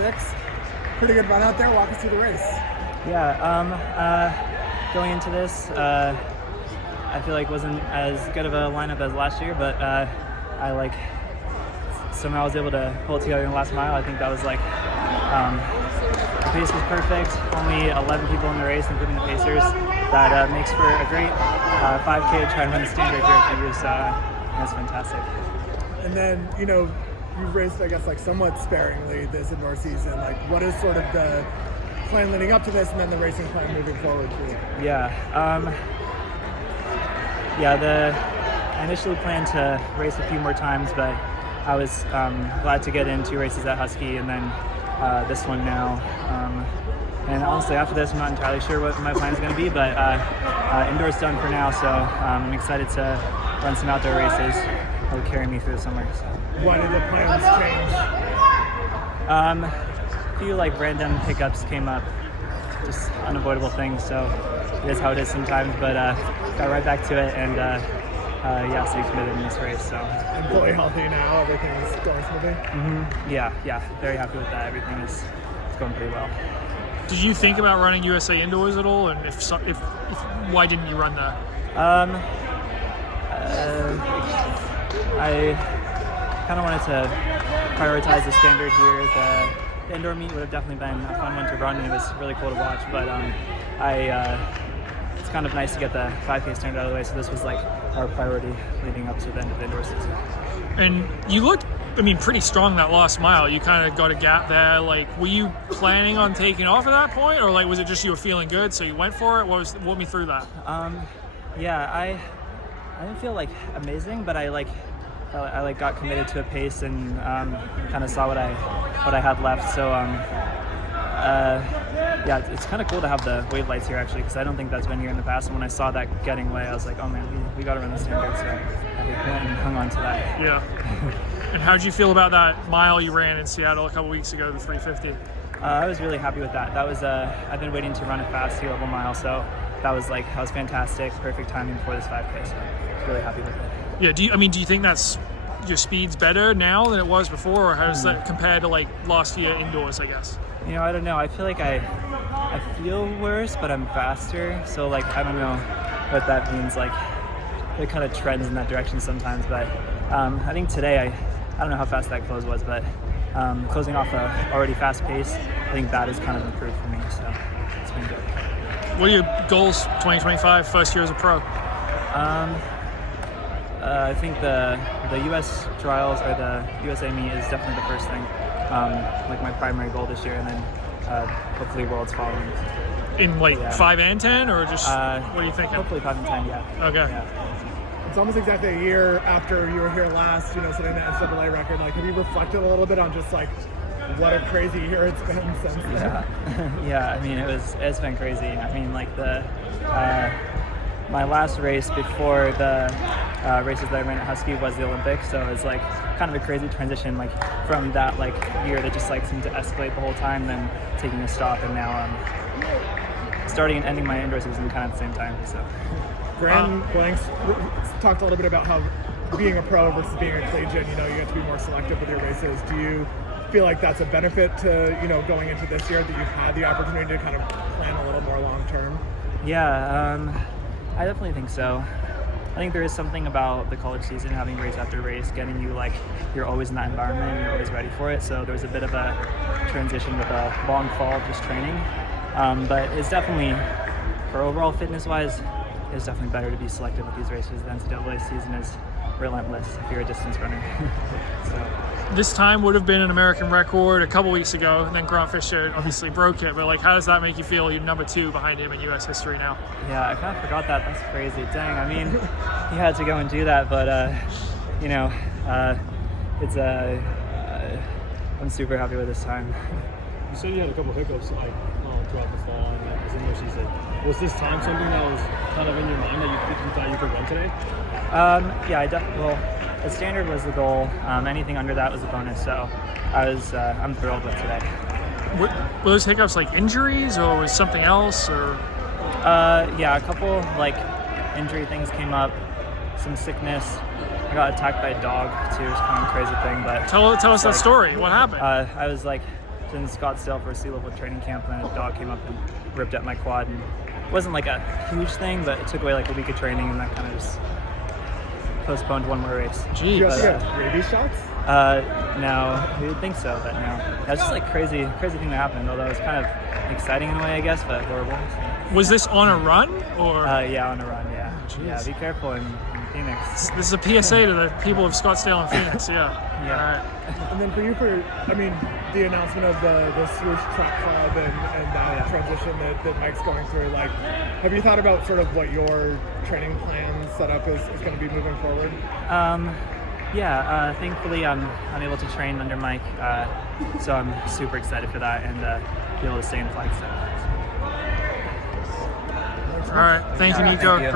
6. Pretty good run out there. Walk us through the race. Yeah, going into this, I feel like wasn't as good of a lineup as last year, but I somehow was able to pull it together in the last mile. I think that was the pace was perfect. Only 11 people in the race, including the pacers. That makes for a great 5K to try and run the standard here for you. So that's fantastic. And then, you've raced, I guess, somewhat sparingly this indoor season. What is sort of the plan leading up to this, and then the racing plan moving forward for you? I initially planned to race a few more times, but I was glad to get in 2 races at Husky, and then this one now. And honestly, after this, I'm not entirely sure what my plan is going to be, but indoor's done for now, so I'm excited to run some outdoor races. That'll carry me through the summer. So. Why did the plans change? A few random hiccups came up, just unavoidable things, so it is how it is sometimes, but got right back to it, and stay committed in this race. So. And fully healthy now, everything's going smoothly? Mm-hmm. Yeah, very happy with that. Everything is going pretty well. Did you think about running USA Indoors at all, and if why didn't you run that? I kind of wanted to prioritize the standard here. The indoor meet would have definitely been a fun one to run, and it was really cool to watch, but it's kind of nice to get the 5K standard out of the way, so this was our priority leading up to the end of the indoor season. And you looked, pretty strong that last mile. You kind of got a gap there. Were you planning on taking off at that point, or was it just you were feeling good, so you went for it? Walk me through that. I didn't feel amazing, but I got committed to a pace and kind of saw what I had left. So it's kind of cool to have the wave lights here actually, because I don't think that's been here in the past. And when I saw that getting away, I was like, oh man, we got to run the standard. So I went and hung on to that. Yeah. And how did you feel about that mile you ran in Seattle a couple weeks ago, the 350? I was really happy with that. That was I've been waiting to run a fast sea level mile, so that was fantastic, perfect timing for this 5K. So I was really happy with it. Yeah. Do you think that's your speed's better now than it was before, or how does that compare to last year indoors, I guess? I don't know. I feel I feel worse, but I'm faster. So I don't know what that means. It kind of trends in that direction sometimes. But I think today I don't know how fast that close was, but closing off a already fast pace, I think that has kind of improved for me. So it's been good. What are your goals 2025, first year as a pro? I think the U.S. trials or the USA meet is definitely the first thing, my primary goal this year, and then hopefully Worlds following. In 5 and 10, or just what are you thinking? Hopefully 5 and 10, yeah. Okay. Yeah. It's almost exactly a year after you were here last, setting the NCAA record. Have you reflected a little bit on just what a crazy year it's been since then? Yeah. It's been crazy. My last race before the races that I ran at Husky was the Olympics, so it's kind of a crazy transition from that year that just seemed to escalate the whole time, then taking a stop, and now starting and ending my indoor season kind of at the same time. So Brandon Blanks talked a little bit about how being a pro versus being a collegiate, you get to be more selective with your races. Do you feel like that's a benefit to going into this year, that you've had the opportunity to kind of plan a little more long term? Yeah, I definitely think so. I think there is something about the college season, having race after race, getting you you're always in that environment and you're always ready for it. So there was a bit of a transition with a long fall of just training. But it's definitely, for overall fitness wise, it's definitely better to be selective with these races. The NCAA season is relentless if you're a distance runner. So. This time would have been an American record a couple weeks ago, and then Grant Fisher obviously broke it. But how does that make you feel? You're number 2 behind him in U.S. history now. Yeah, I kind of forgot that. That's crazy. Dang. He had to go and do that, but it's I'm super happy with this time. You said you had a couple hiccups throughout the fall and this indoor season. Was this time something that was kind of in your mind that you thought you could run today? The standard was the goal. Anything under that was a bonus. So I'm thrilled with today. Were those hiccups injuries, or was something else, or? A couple injury things came up, some sickness. I got attacked by a dog too. It's kind of a crazy thing, but tell us that story. What happened? I was in Scottsdale for a sea-level training camp, and then a dog came up and ripped at my quad. And it wasn't like a huge thing, but it took away like a week of training, and that kind of just postponed one more race. Do you Jeez. have rabies shots? No, we would think so, but no. That's just like crazy thing that happened. Although it was kind of exciting in a way, I guess, but horrible. So. Was this on a run or? Yeah, on a run. Yeah. Jeez. Yeah. Be careful in Phoenix. This is a PSA to the people of Scottsdale and Phoenix. Yeah. Yeah. All right. And then for you, the announcement of the swoosh track club and that transition that Mike's going through, like, have you thought about sort of what your training plan setup is going to be moving forward? Thankfully I'm able to train under Mike, so I'm super excited for that and be able to stay in Flagstaff. All right. Thank you, Nico. Thank you.